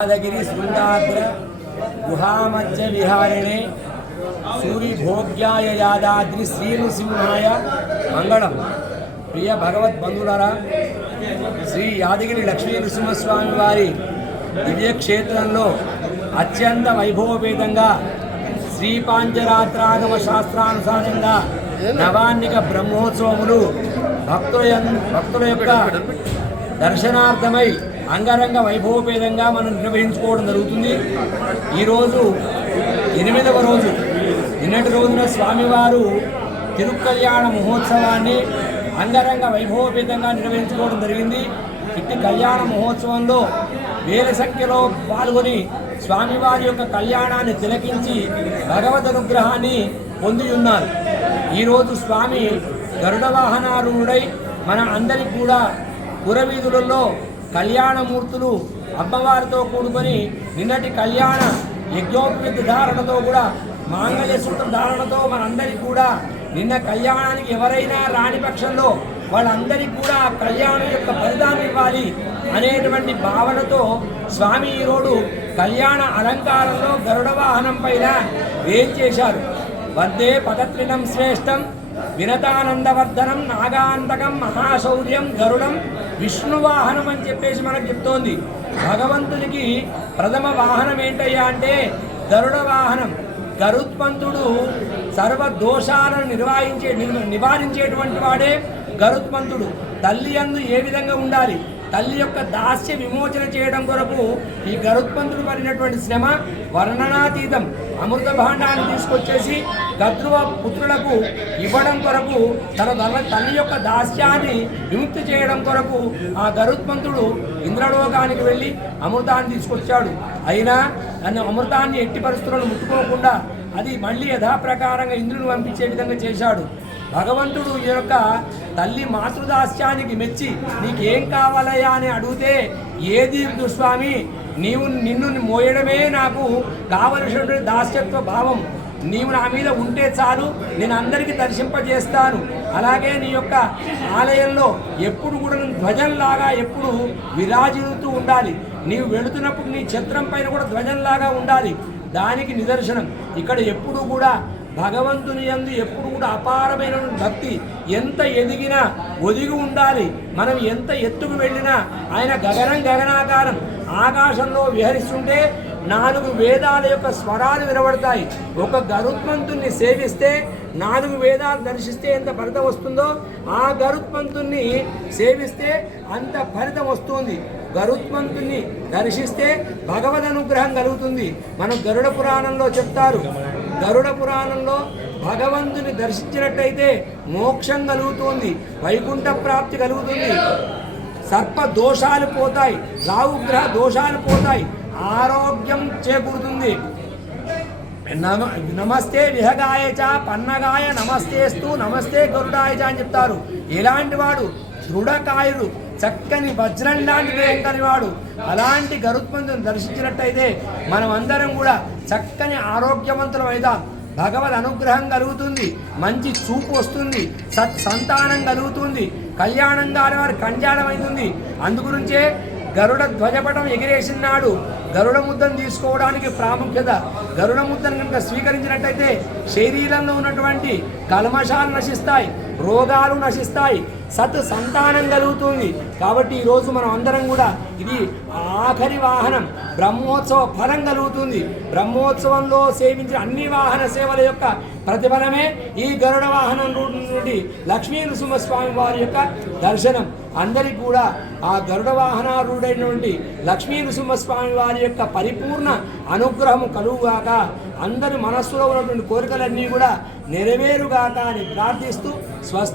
यादगिरी शृंगाग्र गुहामध्य विहारिणे सूरी भोग्याय यादाद्रि श्री नृसिंहाय मंगलम। प्रिय भगवत बंधुलारा, श्री यादगिरी लक्ष्मी नृसिंहस्वामी वारी दिव्य क्षेत्రంలో అత్యంత వైభవపేతంగా శ్రీ పాంచరాత్రాగమ శాస్త్రానుసారంగా నవాన్నిక బ్రహ్మోత్సవములు భక్తుల యొక్క దర్శనార్థమై అంగరంగ వైభవపేతంగా మనం నిర్వహించుకోవడం జరుగుతుంది. ఈరోజు 8వ రోజు. నిన్నటి రోజున స్వామివారు తిరుకల్యాణ మహోత్సవాన్ని అంగరంగ వైభవపేతంగా నిర్వహించుకోవడం జరిగింది. ఇట్టి కళ్యాణ మహోత్సవంలో వేల సంఖ్యలో పాల్గొని స్వామివారి యొక్క కళ్యాణాన్ని తిలకించి భగవద్ అనుగ్రహాన్ని పొంది ఉన్నారు. ఈరోజు స్వామి గరుడ వాహనారూఢుడై మన అందరికీ కూడా పురవీధులలో కళ్యాణమూర్తులు అమ్మవారితో కూడుకొని నిన్నటి కళ్యాణ యజ్ఞోపవిత ధారణతో కూడా మాంగళ్య సూత్ర ధారణతో మనందరికీ కూడా నిన్న కళ్యాణానికి ఎవరైనా రాని పక్షంలో వాళ్ళందరికీ కూడా కళ్యాణం యొక్క ఫలితాన్ని ఇవ్వాలి అనేటువంటి భావనతో స్వామి ఈరోడు కళ్యాణ అలంకారంలో గరుడ వాహనం పైన వేంచేశారు. వందే పదత్రినం శ్రేష్టం వినతానందవర్ధనం నాగాంతకం మహాశౌర్యం గరుడం విష్ణువాహనం అని చెప్పేసి మనకు చెప్తోంది. భగవంతునికి ప్రథమ వాహనం ఏంటయ్యా అంటే గరుడ వాహనం. గరుత్మంతుడు సర్వ దోషాలను నివారించేటువంటి వాడే గరుత్మంతుడు. తల్లి యందు ఏ విధంగా ఉండాలి, తల్లి యొక్క దాస్య విమోచన చేయడం కొరకు ఈ గరుత్మంతుడు పడినటువంటి శ్రమ వర్ణనాతీతం. అమృత భాండాన్ని తీసుకొచ్చేసి గద్రువ పుత్రులకు ఇవ్వడం కొరకు తన తల్లి యొక్క దాస్యాన్ని విముక్తి చేయడం కొరకు ఆ గరుత్మంతుడు ఇంద్రలోకానికి వెళ్ళి అమృతాన్ని తీసుకొచ్చాడు. అయినా నన్ను అమృతాన్ని ఎట్టి పరిస్థితులను ముట్టుకోకుండా అది మళ్ళీ యథాప్రకారంగా ఇంద్రుని పంపించే విధంగా చేశాడు. భగవంతుడు ఈ యొక్క తల్లి మాతృదాస్యానికి మెచ్చి నీకేం కావాలయ్యా అని అడిగితే ఏది స్వామి నిన్ను మోయడమే నాకు కావలసినటువంటి దాస్యత్వ భావం, నీవు నా మీద ఉంటే చాలు, నేను అందరికీ దర్శింపజేస్తాను. అలాగే నీ యొక్క ఆలయంలో ఎప్పుడు కూడా ధ్వజంలాగా ఎప్పుడు విరాజిల్లుతూ ఉండాలి. నీవు వెళుతున్నప్పుడు నీ ఛత్రం పైన కూడా ధ్వజంలాగా ఉండాలి. దానికి నిదర్శనం ఇక్కడ ఎప్పుడు కూడా భగవంతుని యందు ఎప్పుడు కూడా అపారమైన భక్తి. ఎంత ఎదిగినా ఒదిగి ఉండాలి. మనం ఎంత ఎత్తుకు వెళ్ళినా ఆయన గగనాకారం ఆకాశంలో విహరిస్తుంటే 4 వేదాల యొక్క స్వరాలు వినబడతాయి. ఒక గరుత్మంతుణ్ణి సేవిస్తే 4 వేదాలు దర్శిస్తే ఎంత ఫలితం వస్తుందో ఆ గరుత్మంతుణ్ణి సేవిస్తే అంత ఫలితం వస్తుంది. గరుత్మంతుణ్ణి దర్శిస్తే భగవద్ అనుగ్రహం కలుగుతుంది. మనం గరుడ పురాణంలో చెప్తారు. గరుడ పురాణంలో భగవంతుని దర్శించినట్టయితే మోక్షం కలుగుతుంది, వైకుంఠ ప్రాప్తి కలుగుతుంది, సర్ప దోషాలు పోతాయి, రావుగ్రహ దోషాలు పోతాయి, ఆరోగ్యం చేకూరుతుంది. నమస్తే విహగాయ చ పన్నగాయ నమస్తేస్తు నమస్తే గరుడాయ చ అని చెప్తారు. ఎలాంటి వాడు దృఢకాయుడు, చక్కని వజ్రం లాంటి వేయంకని వాడు. అలాంటి గరుత్మంతుని దర్శించినట్టయితే మనం అందరం కూడా చక్కని ఆరోగ్యవంతులం అవుతాం. భగవద్ అనుగ్రహం కలుగుతుంది, మంచి చూపు వస్తుంది, సంతానం కలుగుతుంది, కళ్యాణం కాని వారి కళ్యాణం అవుతుంది. అందుగురించే గరుడ ధ్వజపటం ఎగిరేసినాడు. గరుడ ముద్దను తీసుకోవడానికి ప్రాముఖ్యత. గరుడ ముద్దను కనుక స్వీకరించినట్టయితే శరీరంలో ఉన్నటువంటి కల్మషాలు నశిస్తాయి, రోగాలు నశిస్తాయి, సంతానం కలుగుతుంది. కాబట్టి ఈరోజు మనం అందరం కూడా ఇది ఆఖరి వాహనం, బ్రహ్మోత్సవ ఫలం కలుగుతుంది. బ్రహ్మోత్సవంలో సేవించిన అన్ని వాహన సేవల యొక్క ప్రతిఫలమే ఈ గరుడ వాహనం నుండి లక్ష్మీ నృసింహస్వామి వారి యొక్క దర్శనం. అందరికీ కూడా ఆ గరుడ వాహనారూఢైనటువంటి లక్ష్మీ నృసింహస్వామి వారి యొక్క పరిపూర్ణ అనుగ్రహము కలుగుగాక, అందరి మనస్సులో ఉన్నటువంటి కోరికలన్నీ కూడా నెరవేరుగాక అని ప్రార్థిస్తూ స్వస్తి.